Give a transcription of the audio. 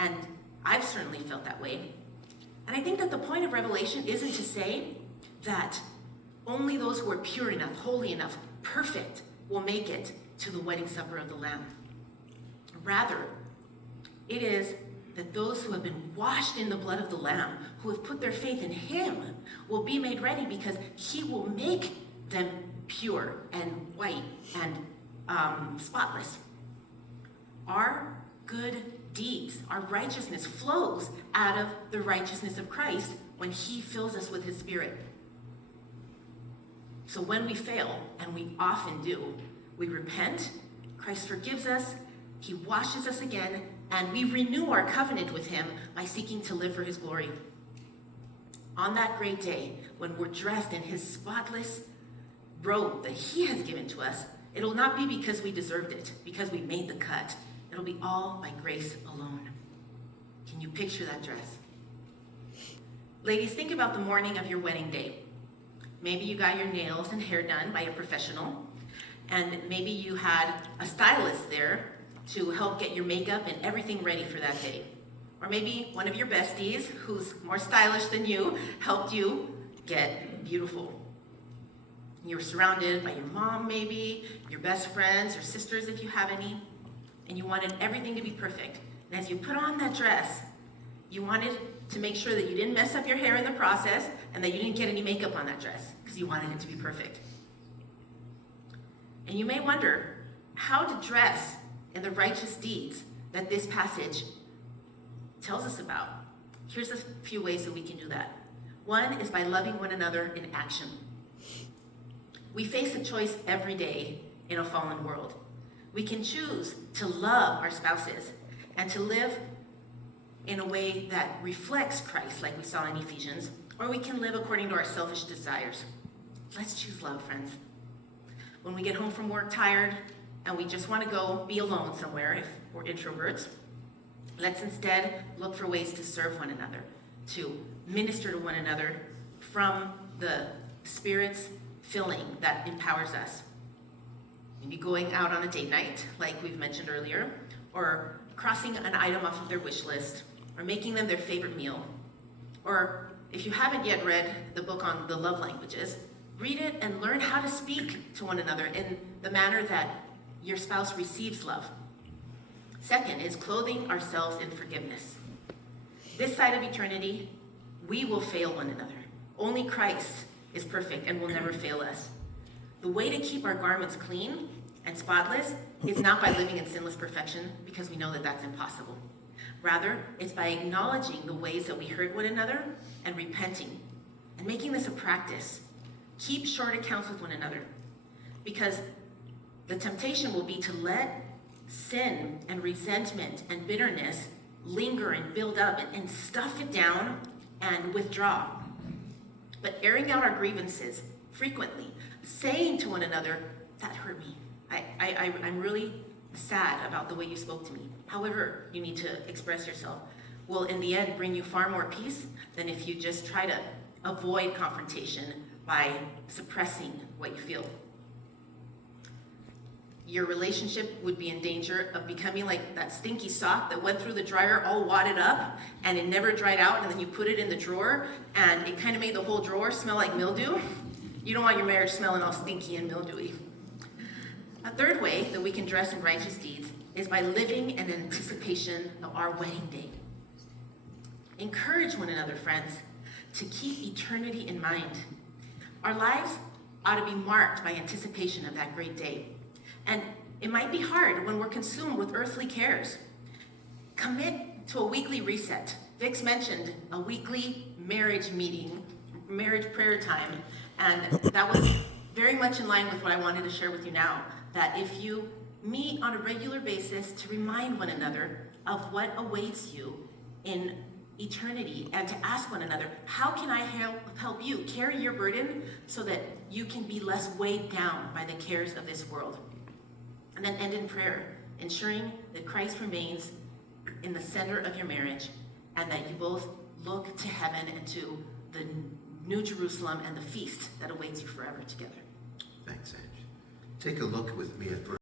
And I've certainly felt that way. And I think that the point of Revelation isn't to say that only those who are pure enough, holy enough, perfect will make it to the wedding supper of the Lamb. Rather, it is that those who have been washed in the blood of the Lamb, who have put their faith in him, will be made ready because he will make them pure and white and spotless. Our good deeds, our righteousness flows out of the righteousness of Christ when he fills us with his Spirit. So when we fail, and we often do, we repent, Christ forgives us, he washes us again, and we renew our covenant with him by seeking to live for his glory. On that great day, when we're dressed in his spotless robe that he has given to us, it'll not be because we deserved it, because we made the cut. It'll be all by grace alone. Can you picture that dress? Ladies, think about the morning of your wedding day. Maybe you got your nails and hair done by a professional, and maybe you had a stylist there to help get your makeup and everything ready for that day. Or maybe one of your besties, who's more stylish than you, helped you get beautiful. You were surrounded by your mom, maybe, your best friends, or sisters if you have any, and you wanted everything to be perfect. And as you put on that dress, you wanted to make sure that you didn't mess up your hair in the process and that you didn't get any makeup on that dress because you wanted it to be perfect. And you may wonder how to dress in the righteous deeds that this passage tells us about. Here's a few ways that we can do that. One is by loving one another in action. We face a choice every day in a fallen world. We can choose to love our spouses and to live in a way that reflects Christ, like we saw in Ephesians, or we can live according to our selfish desires. Let's choose love, friends. When we get home from work tired and we just want to go be alone somewhere, if we're introverts, let's instead look for ways to serve one another, to minister to one another from the Spirit's filling that empowers us. Maybe going out on a date night, like we've mentioned earlier, or crossing an item off of their wish list, or making them their favorite meal. Or if you haven't yet read the book on the love languages, read it and learn how to speak to one another in the manner that your spouse receives love. Second is clothing ourselves in forgiveness. This side of eternity, we will fail one another. Only Christ is perfect and will never fail us. The way to keep our garments clean and spotless is not by living in sinless perfection, because we know that that's impossible. Rather, it's by acknowledging the ways that we hurt one another and repenting and making this a practice. Keep short accounts with one another, because the temptation will be to let sin and resentment and bitterness linger and build up and stuff it down and withdraw. But airing out our grievances frequently, saying to one another, that hurt me. I'm really sad about the way you spoke to me. However you need to express yourself will in the end bring you far more peace than if you just try to avoid confrontation by suppressing what you feel. Your relationship would be in danger of becoming like that stinky sock that went through the dryer all wadded up and it never dried out, and then you put it in the drawer and it kind of made the whole drawer smell like mildew. You don't want your marriage smelling all stinky and mildewy. A third way that we can dress in righteous deeds is by living in anticipation of our wedding day. Encourage one another, friends, to keep eternity in mind. Our lives ought to be marked by anticipation of that great day. And it might be hard when we're consumed with earthly cares. Commit to a weekly reset. Vix mentioned a weekly marriage meeting, marriage prayer time, and that was very much in line with what I wanted to share with you now, that if you meet on a regular basis to remind one another of what awaits you in eternity and to ask one another, how can I help you carry your burden so that you can be less weighed down by the cares of this world? And then end in prayer, ensuring that Christ remains in the center of your marriage and that you both look to heaven and to the New Jerusalem and the feast that awaits you forever together. Thanks, Ange. Take a look with me at verse